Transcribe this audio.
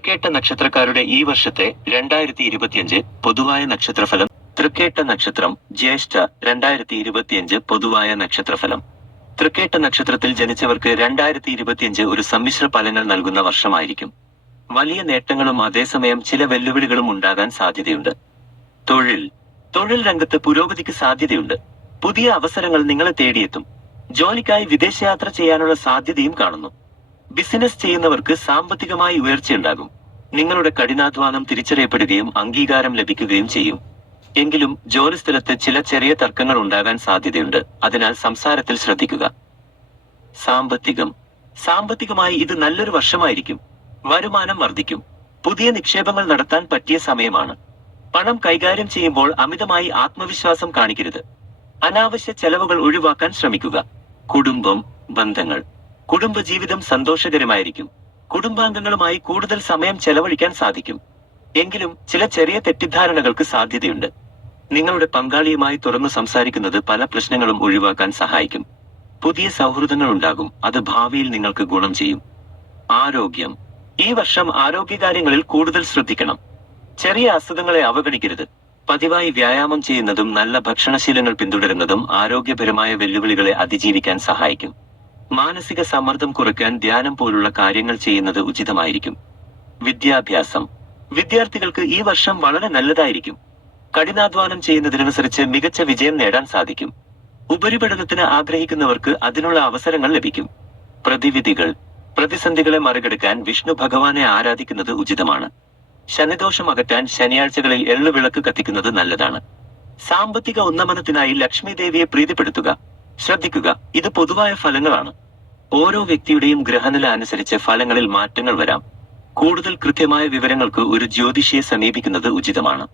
തൃക്കേട്ട നക്ഷത്രക്കാരുടെ ഈ വർഷത്തെ രണ്ടായിരത്തി ഇരുപത്തിയഞ്ച് പൊതുവായ നക്ഷത്രഫലം. തൃക്കേട്ട നക്ഷത്രം ജ്യേഷ്ഠ രണ്ടായിരത്തി ഇരുപത്തിയഞ്ച് പൊതുവായ നക്ഷത്രഫലം. തൃക്കേട്ട നക്ഷത്രത്തിൽ ജനിച്ചവർക്ക് രണ്ടായിരത്തി ഇരുപത്തിയഞ്ച് ഒരു സമ്മിശ്ര ഫലങ്ങൾ നൽകുന്ന വർഷമായിരിക്കും. വലിയ നേട്ടങ്ങളും അതേസമയം ചില വെല്ലുവിളികളും ഉണ്ടാകാൻ സാധ്യതയുണ്ട്. തൊഴിൽ. തൊഴിൽ രംഗത്ത് പുരോഗതിക്ക് സാധ്യതയുണ്ട്. പുതിയ അവസരങ്ങൾ നിങ്ങളെ തേടിയെത്തും. ജോലിക്കായി വിദേശയാത്ര ചെയ്യാനുള്ള സാധ്യതയും കാണുന്നു. ബിസിനസ് ചെയ്യുന്നവർക്ക് സാമ്പത്തികമായി ഉയർച്ചയുണ്ടാകും. നിങ്ങളുടെ കഠിനാധ്വാനം തിരിച്ചറിയപ്പെടുകയും അംഗീകാരം ലഭിക്കുകയും ചെയ്യും. എങ്കിലും ജോലിസ്ഥലത്ത് ചില ചെറിയ തർക്കങ്ങൾ ഉണ്ടാകാൻ സാധ്യതയുണ്ട്. അതിനാൽ സംസാരത്തിൽ ശ്രദ്ധിക്കുക. സാമ്പത്തികം. സാമ്പത്തികമായി ഇത് നല്ലൊരു വർഷമായിരിക്കും. വരുമാനം വർദ്ധിക്കും. പുതിയ നിക്ഷേപങ്ങൾ നടത്താൻ പറ്റിയ സമയമാണ്. പണം കൈകാര്യം ചെയ്യുമ്പോൾ അമിതമായി ആത്മവിശ്വാസം കാണിക്കരുത്. അനാവശ്യ ചെലവുകൾ ഒഴിവാക്കാൻ ശ്രമിക്കുക. കുടുംബം ബന്ധങ്ങൾ. കുടുംബജീവിതം സന്തോഷകരമായിരിക്കും. കുടുംബാംഗങ്ങളുമായി കൂടുതൽ സമയം ചെലവഴിക്കാൻ സാധിക്കും. എങ്കിലും ചില ചെറിയ തെറ്റിദ്ധാരണകൾക്ക് സാധ്യതയുണ്ട്. നിങ്ങളുടെ പങ്കാളിയുമായി തുറന്നു സംസാരിക്കുന്നത് പല പ്രശ്നങ്ങളും ഒഴിവാക്കാൻ സഹായിക്കും. പുതിയ സൗഹൃദങ്ങൾ ഉണ്ടാകും. അത് ഭാവിയിൽ നിങ്ങൾക്ക് ഗുണം ചെയ്യും. ആരോഗ്യം. ഈ വർഷം ആരോഗ്യകാര്യങ്ങളിൽ കൂടുതൽ ശ്രദ്ധിക്കണം. ചെറിയ അസുഖങ്ങളെ അവഗണിക്കരുത്. പതിവായി വ്യായാമം ചെയ്യുന്നതും നല്ല ഭക്ഷണശീലങ്ങൾ പിന്തുടരുന്നതും ആരോഗ്യപരമായ വെല്ലുവിളികളെ അതിജീവിക്കാൻ സഹായിക്കും. മാനസിക സമ്മർദ്ദം കുറയ്ക്കാൻ ധ്യാനം പോലുള്ള കാര്യങ്ങൾ ചെയ്യുന്നത് ഉചിതമായിരിക്കും. വിദ്യാഭ്യാസം. വിദ്യാർത്ഥികൾക്ക് ഈ വർഷം വളരെ നല്ലതായിരിക്കും. കഠിനാധ്വാനം ചെയ്യുന്നതിനനുസരിച്ച് മികച്ച വിജയം നേടാൻ സാധിക്കും. ഉപരിപഠനത്തിന് ആഗ്രഹിക്കുന്നവർക്ക് അതിനുള്ള അവസരങ്ങൾ ലഭിക്കും. പ്രതിവിധികൾ. പ്രതിസന്ധികളെ മറികടക്കാൻ വിഷ്ണു ഭഗവാനെ ആരാധിക്കുന്നത് ഉചിതമാണ്. ശനിദോഷം അകറ്റാൻ ശനിയാഴ്ചകളിൽ എള്ളുവിളക്ക് കത്തിക്കുന്നത് നല്ലതാണ്. സാമ്പത്തിക ഉന്നമനത്തിനായി ലക്ഷ്മി ദേവിയെ പ്രീതിപ്പെടുത്തുക. ശ്രദ്ധിക്കുക ഇത് പൊതുവായ ഫലങ്ങളാണ്. ഓരോ വ്യക്തിയുടെയും ഗ്രഹനില അനുസരിച്ച് ഫലങ്ങളിൽ മാറ്റങ്ങൾ വരാം. കൂടുതൽ കൃത്യമായ വിവരങ്ങൾക്ക് ഒരു ജ്യോതിഷിയെ സമീപിക്കുന്നത് ഉചിതമാണ്.